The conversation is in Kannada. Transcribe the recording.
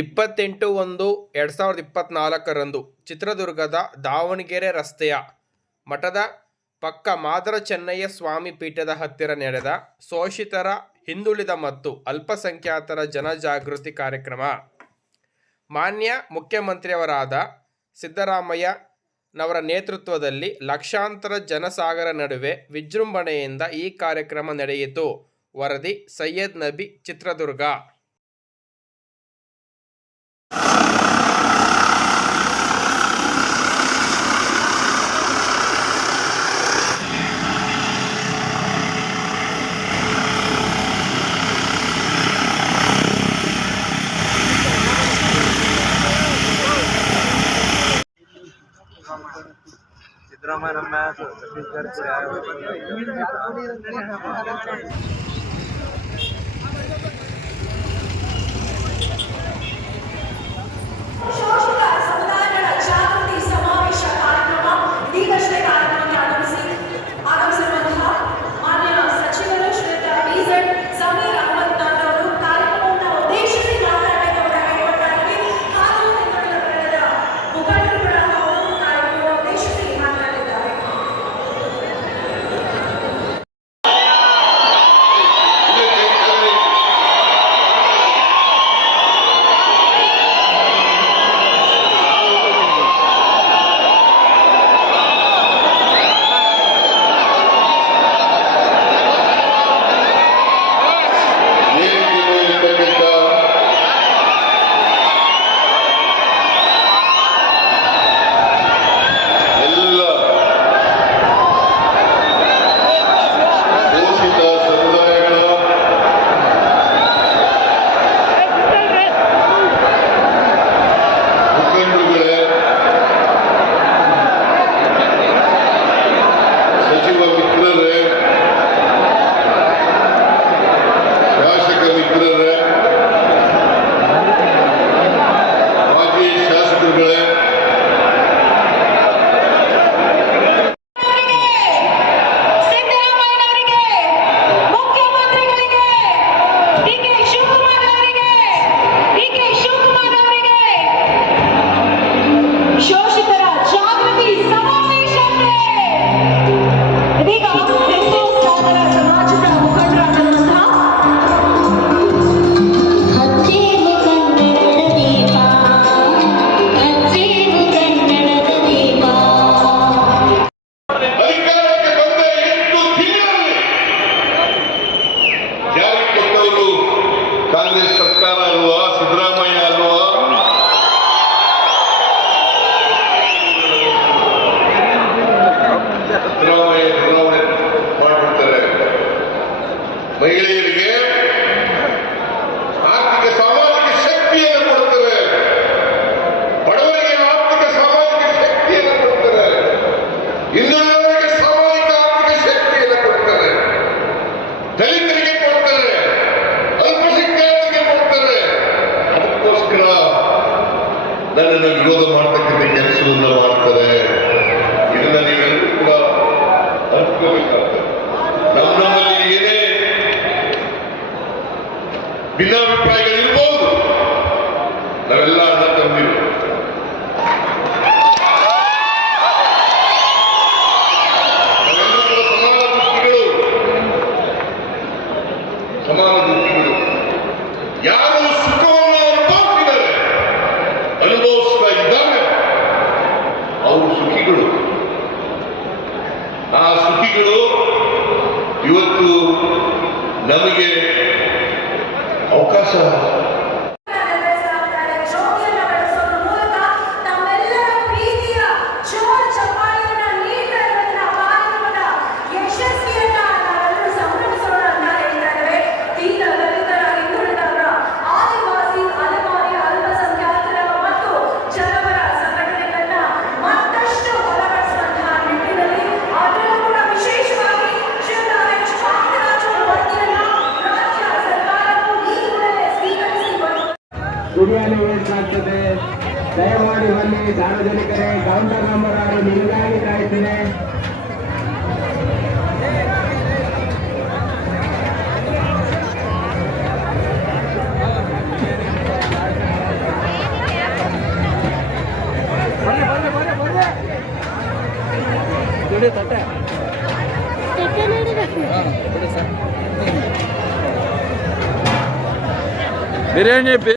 28/1/2024 ಚಿತ್ರದುರ್ಗದ ದಾವಣಗೆರೆ ರಸ್ತೆಯ ಮಠದ ಪಕ್ಕ ಮಾದರ ಚೆನ್ನಯ್ಯ ಸ್ವಾಮಿ ಪೀಠದ ಹತ್ತಿರ ನಡೆದ ಶೋಷಿತರ, ಹಿಂದುಳಿದ ಮತ್ತು ಅಲ್ಪಸಂಖ್ಯಾತರ ಜನಜಾಗೃತಿ ಕಾರ್ಯಕ್ರಮ. ಮಾನ್ಯ ಮುಖ್ಯಮಂತ್ರಿಯವರಾದ ಸಿದ್ದರಾಮಯ್ಯನವರ ನೇತೃತ್ವದಲ್ಲಿ ಲಕ್ಷಾಂತರ ಜನಸಾಗರ ನಡುವೆ ವಿಜೃಂಭಣೆಯಿಂದ ಈ ಕಾರ್ಯಕ್ರಮ ನಡೆಯಿತು. ವರದಿ ಸೈಯದ್ ನಬಿ, ಚಿತ್ರದುರ್ಗ. ಸಿದ್ದರಾಮಯ್ಯ ನಮ್ಮ ಕಾಂಗ್ರೆಸ್ ಸರ್ಕಾರ ಅಲ್ವಾ, ಸಿದ್ದರಾಮಯ್ಯ ಅಲ್ವಾ? ಸಿದ್ದರಾಮಯ್ಯ ಚುನಾವಣೆ ಮಾಡಿಬಿಡ್ತಾರೆ. ಮಹಿಳೆಯರಿಗೆ ಆರ್ಥಿಕ ಸಾಮಾಜಿಕ ಶಕ್ತಿಯನ್ನು ಕೊಡ್ತಾರೆ, ಬಡವರಿಗೆ ಆರ್ಥಿಕ ಸಾಮಾಜಿಕ ಶಕ್ತಿಯನ್ನು ಕೊಡ್ತಾರೆ, ಹಿಂದುಳಿದವರಿಗೆ ಸಾಮಾಜಿಕ ಆರ್ಥಿಕ ಶಕ್ತಿಯನ್ನು ಕೊಡ್ತಾರೆ, ದಲಿತರಿಗೆ ಕೊಡ್ತಾರೆ, ಅಲ್ಪಸಂಖ್ಯಾತರಿಗೆ ಕೊಡ್ತಾರೆ. ಅದಕ್ಕೋಸ್ಕರ ನನ್ನನ್ನು ವಿರೋಧ ಮಾಡತಕ್ಕಂಥ ಕೆಲಸವನ್ನು ಮಾಡ್ತಾರೆ. ಇದನ್ನ ನೀವೆಲ್ಲರೂ ಕೂಡ ಅರ್ತ್ಕೋಬೇಕಾಗ್ತದೆ. ನಮ್ಮಲ್ಲಿ ಏನೇ ಭಿನ್ನಾಭಿಪ್ರಾಯಗಳಿರ್ಬೋದು, ನಾವೆಲ್ಲ ಅಣ್ಣ ತಮ್ಮಂದಿರು. ನಾವೆಲ್ಲರೂ ಕೂಡ ಸಮಾನ ದುಃಖಿಗಳು. ಯಾರು ಸುಖವನ್ನು ಅನುಭವಿಸ್ತಾ ಇದ್ದಾರೆ ಅವರು ಸುಖಿಗಳು. ಆ ಸುಖಿಗಳು ಇವತ್ತು ನಮಗೆ ಅವಕಾಶ ಕುಡಿಯಲು ವೇಸ್ಟ್ ದಯಮಾಡಿ ಬನ್ನಿ ಸಾರ್ವಜನಿಕರೇ. ಕೌಂಟರ್ ನಂಬರ್ 6 ನಿಮಗಾಗಿ ಕಾಯ್ತಿದೆ. ಬಿರಿಯಾನಿ